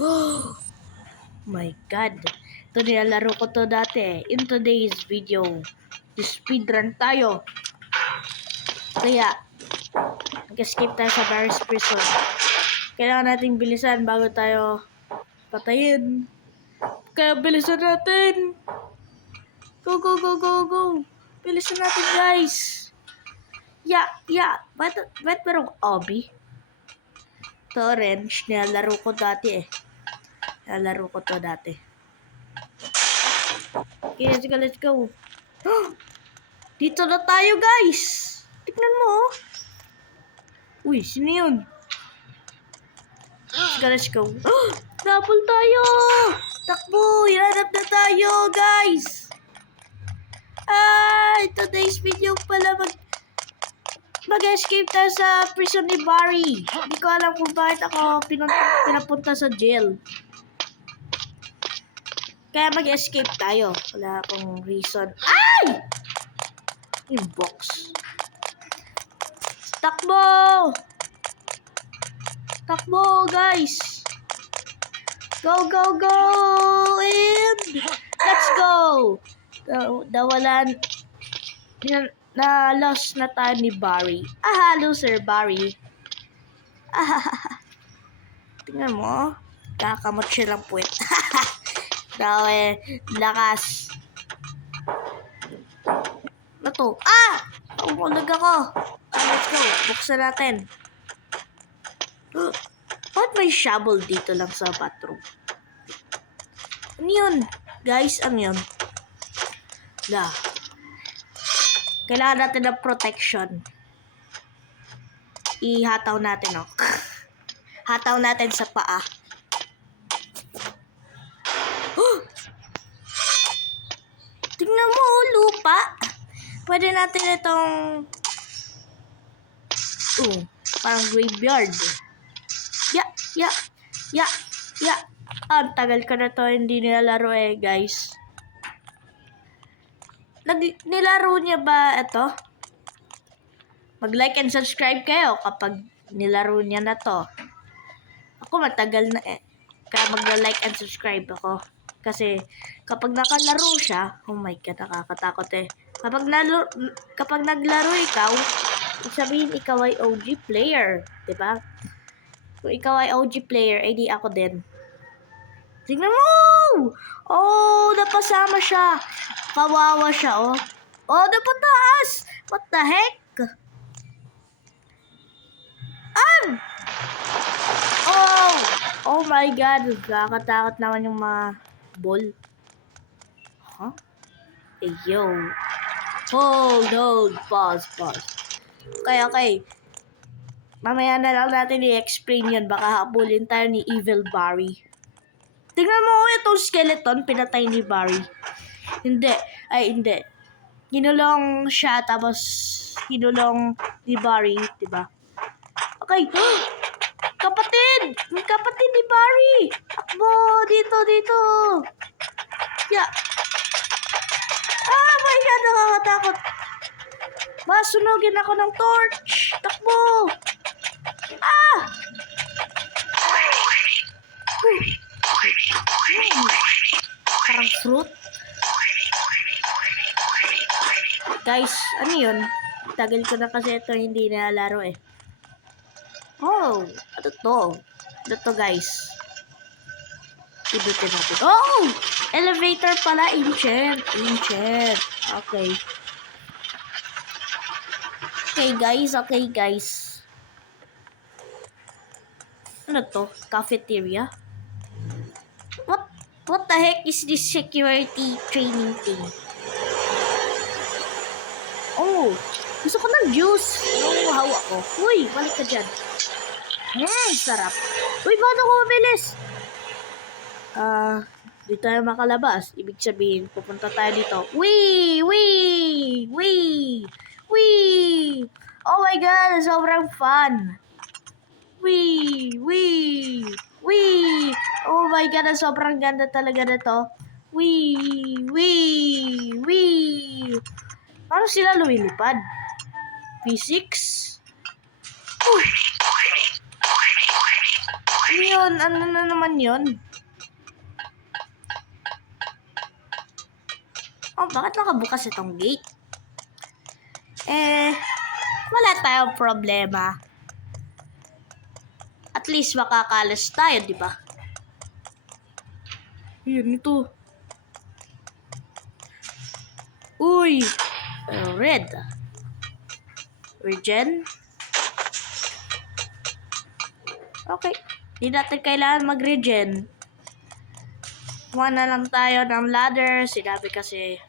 Oh my God. Ito nilalaro ko to dati. In today's video, speedrun tayo. Kaya, nag-escape tayo sa Barry's Prison. Kailangan nating bilisan bago tayo patayin. Kaya bilisan natin. Go, go, go, go, go. Bilisan natin, guys. Yeah. Ba't merong obby? Ito, Orange. Nilalaro ko dati eh. Nilalaro ko to dati. Okay, let's go. Dito na tayo, guys. Tignan mo, oh. Uy, sino yun? Let's go. Double tayo! Takbo! Hinanap na tayo, guys! Today's video pala mag-escape tayo sa prison ni Barry. Hindi ko alam kung bakit ako pinapunta sa jail. Kaya mag-escape tayo. Wala akong reason. Ay! Yung box. Takbo! Takbo, guys! Go, go, go! And let's go! Nawalan. Na-lost na tayo ni Barry. Loser, Barry. Tingnan mo. Kakamot siya lang puwet. Grabe, lakas. Ano to? Umulag ako. Let's go. Buksan natin. Ba't may shovel dito lang sa bathroom? Ano yun? Guys, ano yun? Kailangan natin ng protection. Ihataw natin, oh. Hataw natin sa paa. Tingnan mo, lupa. Pwede natin itong parang graveyard. Yeah. Ang tagal ko na to hindi nilalaro eh, guys. Nilaro niya ba ito? Mag-like and subscribe kayo kapag nilaro niya na to. Ako matagal na eh. Kaya mag-like and subscribe ako. Kasi kapag nakalaro siya, oh my God, nakakatakot eh. Kapag naglaro ikaw, sabihin ikaw ay OG player. Diba? Kung ikaw ay OG player, ay di ako din. Tingnan mo! Oh, napasama siya. Kawawa siya, oh. Oh, napataas! What the heck? Oh my God. Nakakatakot naman yung mga ball. Huh? Hey, yo. Hold. Pause. Okay. Mamaya na lang natin i-explain yun. Baka habulin tayo ni Evil Barry. Tingnan mo itong skeleton, pinatay ni Barry. Hindi. Ginulong siya, tapos ginulong ni Barry, diba? Okay. Kapatid! May kapatid ni Barry! Takbo! Dito! Yeah. My God! Nakakatakot. Masunogin ako ng torch! Takbo! Parang fruit. Guys, ano yun? Tagal ko na kasi ito hindi nalalaro eh. Oh, ano to guys? Ibutin natin. Oh! Elevator pala, ancient. Okay. Okay guys. Ano to? Cafeteria? What the heck is this security training thing? Oh, gusto ko ng juice. Hawa ko. Uy, balik ka dyan. Sarap. Uy, paano ko mabilis? Di tayo makalabas. Ibig sabihin, pupunta tayo dito. Wee! Oh my God, sobrang fun. Wee! Oh my God, sobrang ganda talaga na to. Wee! Paano sila lumilipad? Physics? yun? Ano na naman yun? Oh, bakit nakabukas itong gate? Wala tayong problema. At least makakalas tayo, di ba? Yun ito. Uy! Red. Regen. Okay. Di natin kailangan mag-regen. Kuha na lang tayo ng ladder. Sinabi kasi.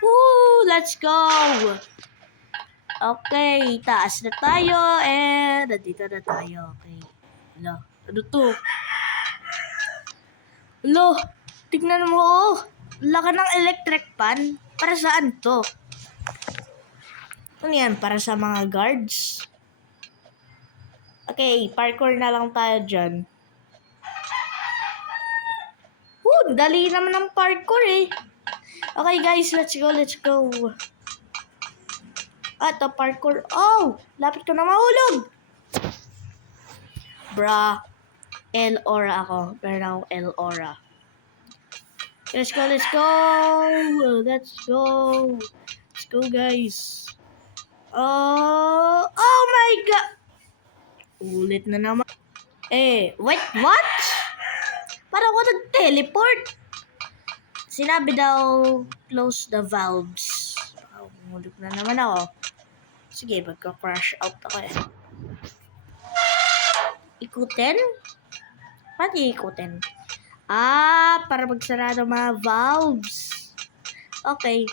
Woo! Let's go! Okay. Taas na tayo. And nandito na tayo. Okay. Ano to? Tignan mo. Oh. Laka ng electric pan. Para saan to? Ano yan? Para sa mga guards? Okay, parkour na lang tayo dyan. Dali naman ng parkour eh. Okay guys, let's go. Ito parkour. Oh, lapit ko na mahulog. Bra. L-Aura ako. Meron akong L-Aura. Let's go. Let's go guys. Oh my God. Ulit na naman. Wait, what? Parang ako nag-teleport. Sinabi daw, close the valves. Umulog na naman ako. Sige, magka-crash out ako eh. Ikutin? Paano ikutin? Para magsarado mga valves. Okay.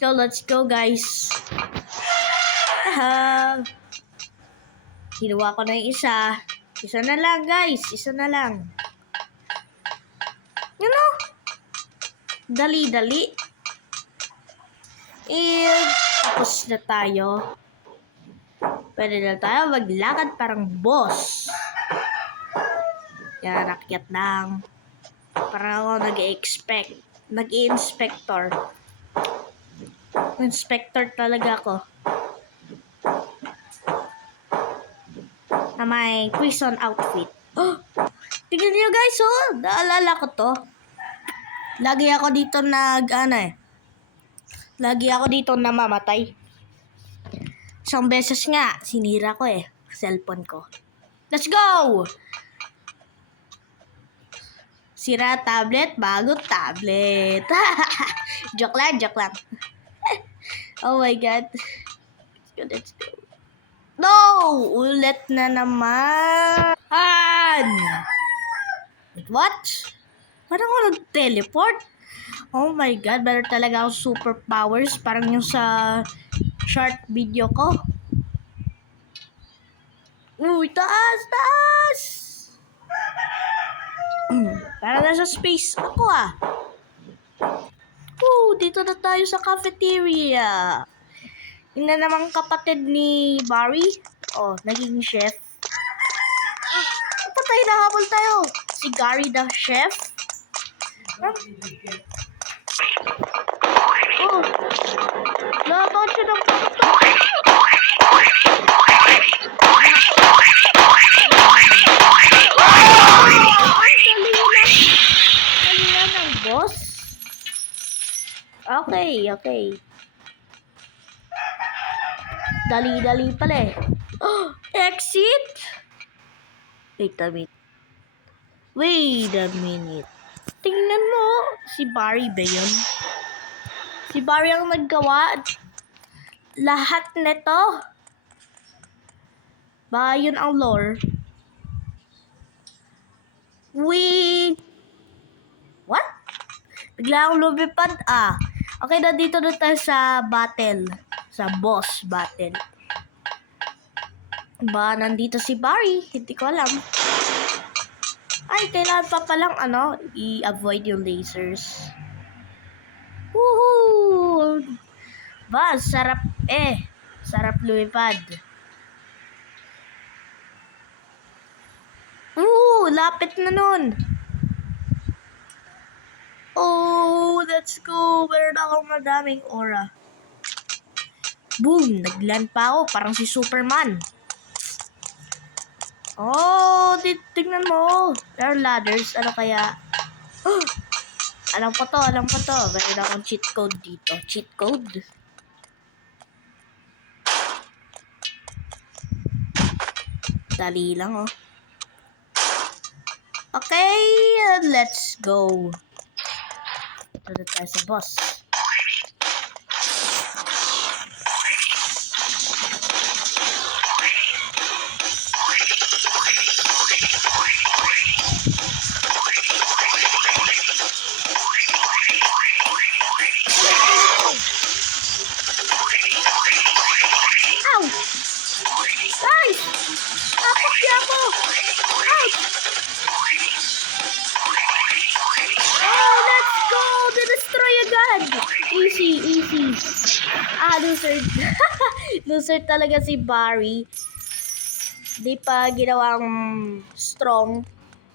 Let's go guys. Ginawa ko na yung isa. Isa na lang guys. Isa na lang. You know? Dali-dali. Tapos na tayo. Pwede na tayo maglakad parang boss. Yan, nakyat lang. Parang ako nag-i-inspector. Inspector talaga ako. Na may prison outfit. Tingnan niyo guys, naalala ko to. Lagi ako dito Lagi ako dito namamatay. Isang beses nga, sinira ko cellphone ko. Let's go! Sira tablet, bago tablet. Joke lang. Oh my God. Let's go. No! Ulit na naman. Wait, what? Parang ako nag-teleport. Oh my God, meron talaga akong superpowers. Parang yung sa short video ko. Uy, taas! Parang nasa space ako dito na tayo sa cafeteria. Yun na namang kapatid ni Barry. Naging chef. Patay na habol tayo. Si Gary the chef. Nakakot siya ng pato. Dali ng boss. Okay. Dali pala Exit? Wait a minute. Tingnan mo. Si Barry ba yun? Si Barry ang naggawa. Lahat nito. Ba yun ang lore? What? Bigla akong lumipad Okay, nandito na tayo sa battle. Sa boss battle. Ba, nandito si Barry? Hindi ko alam. Kailangan pa palang i-avoid yung lasers. Woohoo! Ba, sarap Sarap lumipad. Lapit na nun. Let's go. Meron akong madaming aura. Boom! Nagland pa ako. Parang si Superman. Oh, tignan mo. There are ladders. Ano kaya? Alam ko to. Mayroon akong cheat code dito. Cheat code? Dali lang, oh. Okay, let's go. Ito na tayo sa boss. Ow! Guys! Apak niya ako! Ouch! Oh, let's go! Destroy agad! Easy. Loser. Loser talaga si Barry. Di pa ginawang strong.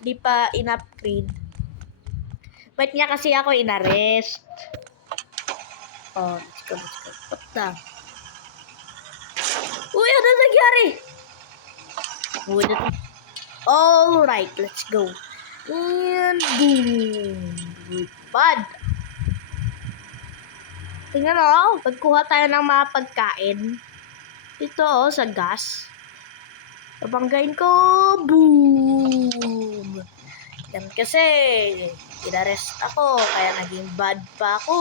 Di pa in-upgrade. Ba't niya kasi ako in-arrest? Oh, let's go. What the? Uy, ano nangyari? Alright, let's go. And boom. Bad. Tingnan mo, pagkuha tayo ng mga pagkain. Ito sa gas. Babanggain ko. Boom. Yan kasi, inarrest ako, kaya naging bad pa ako.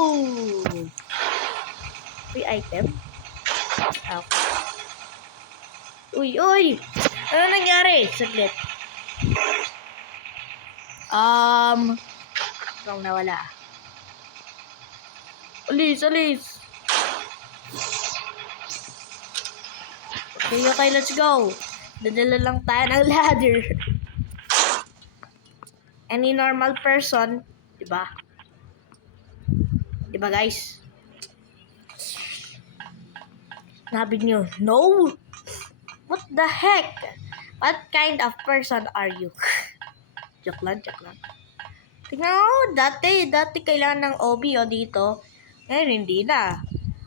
Free item. Okay. Uy! Ano nangyari? Saglit. Parang nawala. Alis! Okay, let's go. Dadala lang tayo ng ladder. Any normal person, diba? Diba, guys? Sabi nyo, no? What the heck? What kind of person are you? Joke lang. Tingnan mo, dati kailangan ng OB dito. Ngayon, hindi na.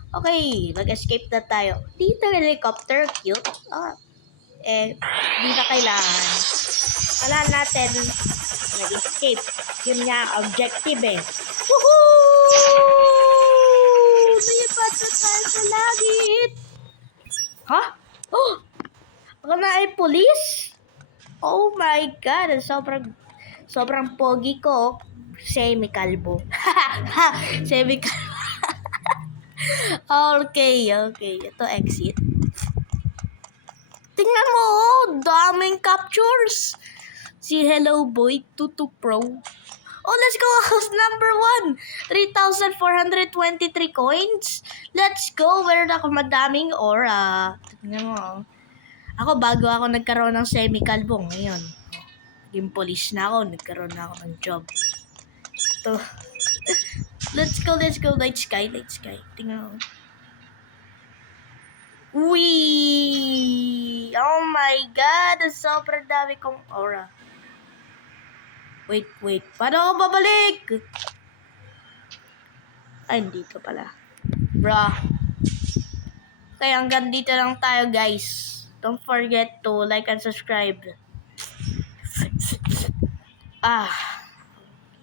Okay, mag-escape na tayo. Dito, helicopter, cute. Hindi na kailangan. Wala natin mag-escape. Yun nga, objective eh. Woohoo! Lipat na tayo sa langit! Ha? Oh! Ako na ay police? Oh my God! Sobrang pogi ko. Semi-kalbo. Semi-kalbo. Okay. Ito exit. Tingnan mo, daming captures. Si Hello Boy 22 Pro. Oh, let's go. Number 1. 3,423 coins. Let's go. Meron ako madaming aura. Tingnan mo. Ako, bago ako nagkaroon ng semi-kalbo ngayon. Naging police na ako. Nagkaroon na ako ng job. Ito. Let's go. Night sky. Tingnan mo. Wee! Oh my God! Sobrang dami kong aura. Wait. Paano ako babalik? Ay, dito pala. Bruh. Okay, hanggang dito lang tayo, guys. Don't forget to like and subscribe.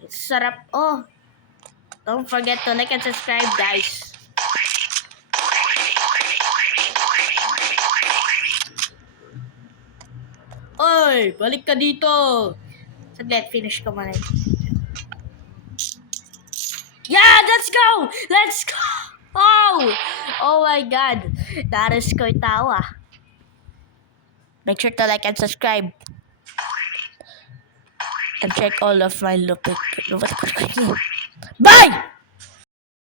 It's sarap. Oh. Don't forget to like and subscribe, guys. Oy, balik ka dito. Saglit, finish ko muna. Yeah, let's go! Oh my God. Daras ko itawa. Make sure to like and subscribe. And check all of my Lupit. Bye!